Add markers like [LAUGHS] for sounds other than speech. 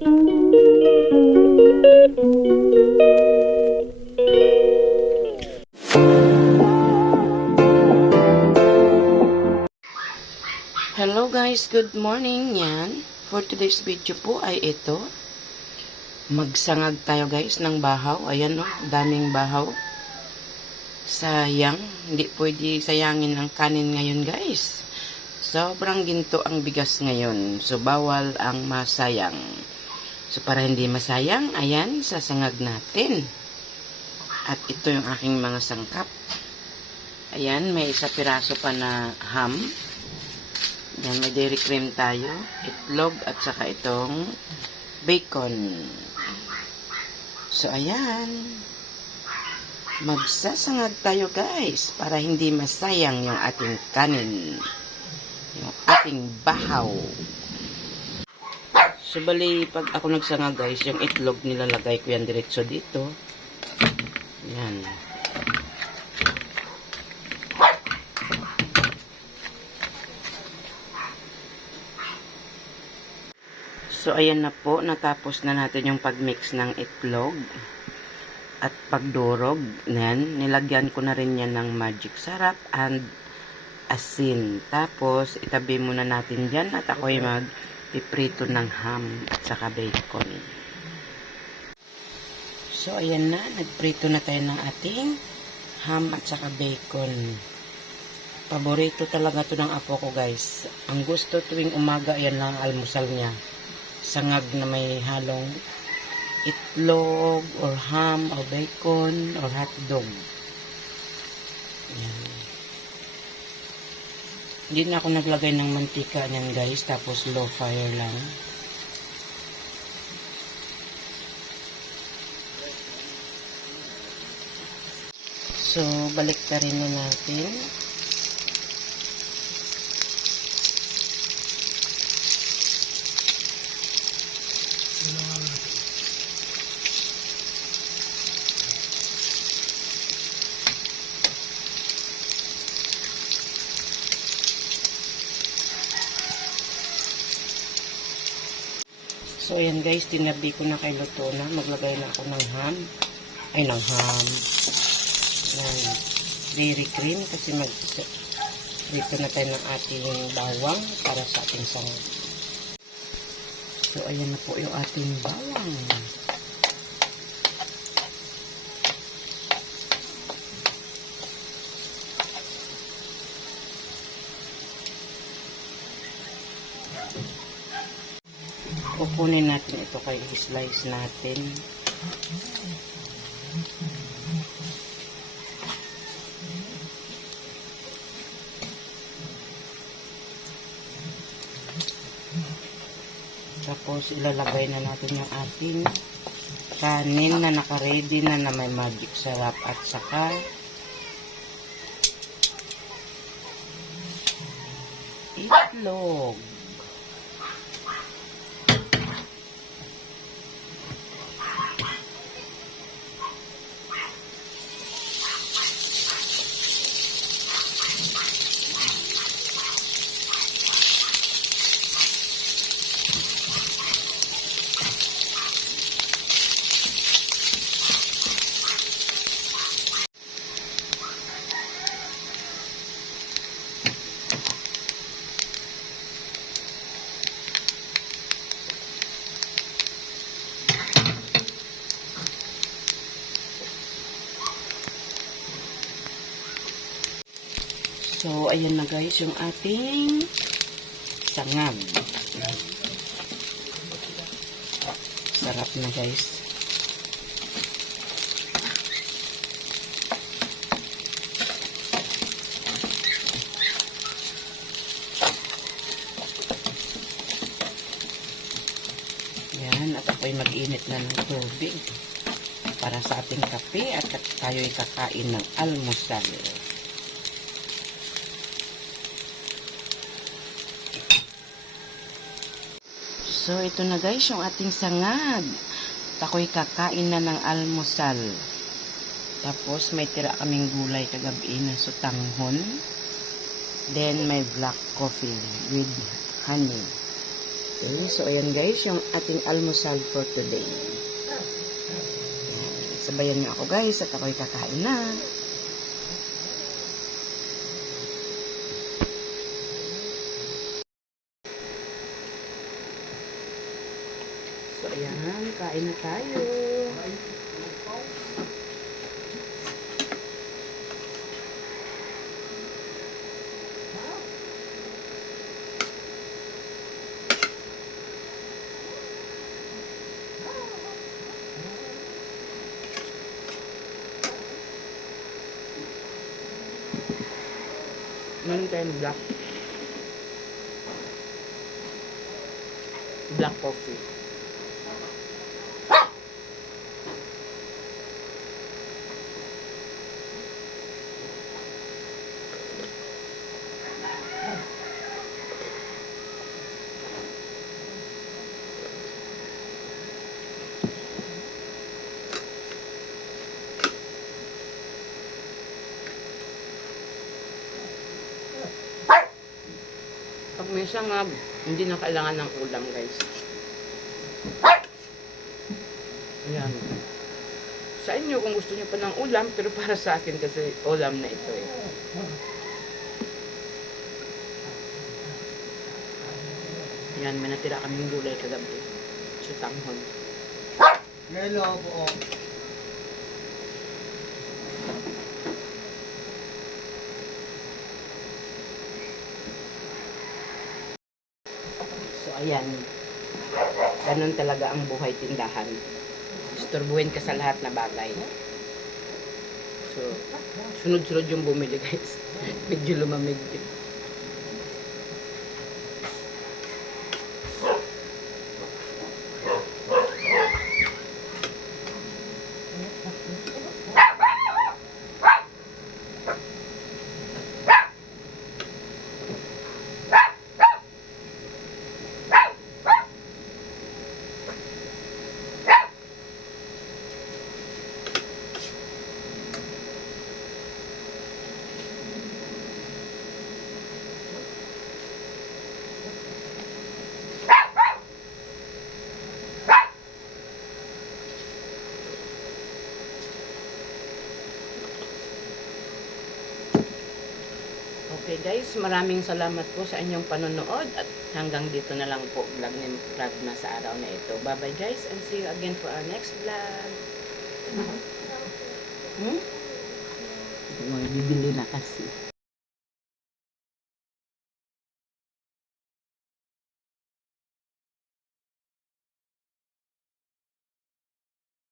Hello guys, good morning yan. For today's video po ay ito. Magsangag tayo guys ng bahaw. Ayan no, daming bahaw. Sayang, hindi pwede sayangin ang kanin ngayon guys. Sobrang ginto ang bigas ngayon. So bawal ang masayang. So para hindi masayang, ayan, sasangag natin. At ito yung aking mga sangkap. Ayan, may isa piraso pa na ham. Yan, may dairy cream tayo, itlog, at saka itong bacon. So, ayan. Magsasangag tayo, guys, para hindi masayang yung ating kanin. Yung ating bahaw. So, bali, pag ako nagsangag, guys, yung itlog nilalagay ko yan diretso dito. Yan. So, ayan na po. Natapos na natin yung pagmix ng itlog at pagdurog. Yan. Nilagyan ko na rin yan ng magic sarap and asin. Tapos, itabi muna natin dyan at ako'y magpiprito ng ham at saka bacon. So, ayan na. Nagprito na tayo ng ating ham at saka bacon. Paborito talaga to ng apo ko, guys. Ang gusto tuwing umaga, yan lang ang almusal niya sangag na may halong itlog or ham or bacon or hotdog. Yan. Hindi na ako naglagay ng mantika niyan guys, tapos low fire lang. So, balik na rin na natin. So, ayan guys, tinabi ko na kay luto na. Maglagay na ako ng ham. Ay, ng ham. Ng dairy cream kasi mag dito na tayo ng ating bawang para sa ating sangag. So, ayan na po yung ating bawang. Kukunin natin ito kay slice natin. Tapos ilalagay na natin yung ating kanin na naka-ready na na may magic sarap at saka itlog. So, ayan na guys, yung ating sangag. Sarap na guys. Yan, at ako'y mag-init na ng tubig para sa ating kape at tayo'y kakain ng almusal. So, ito na guys, yung ating sangag. Tako'y kakain na ng almusal. Tapos, may tira kaming gulay kagabi na sutanghon. Then, may black coffee with honey. Okay, so ayan guys, yung ating almusal for today. Ayan, sabayan niyo ako guys at ako'y kakain na. So ayan, kain na tayo. Meron tayong black. Black coffee. Minsan nga, hindi na kailangan ng ulam, guys. Ayan. Sa inyo, kung gusto niyo pa ng ulam, pero para sa akin kasi ulam na ito eh. Ayan, may natira kaming gulay kagabi. So, tanghon. Hello po. Ayan. Ganun talaga ang buhay tindahan. Istorbuhin ka sa lahat na bagay. So, sunod-sunod yung bumili, guys. [LAUGHS] Medyo lumamig yun. Okay guys, maraming salamat po sa inyong panonood at hanggang dito na lang po vlog ni vlog na sa araw na ito. Bye bye guys and see you again for our next vlog. [LAUGHS] Hmm? Bibili na kasi.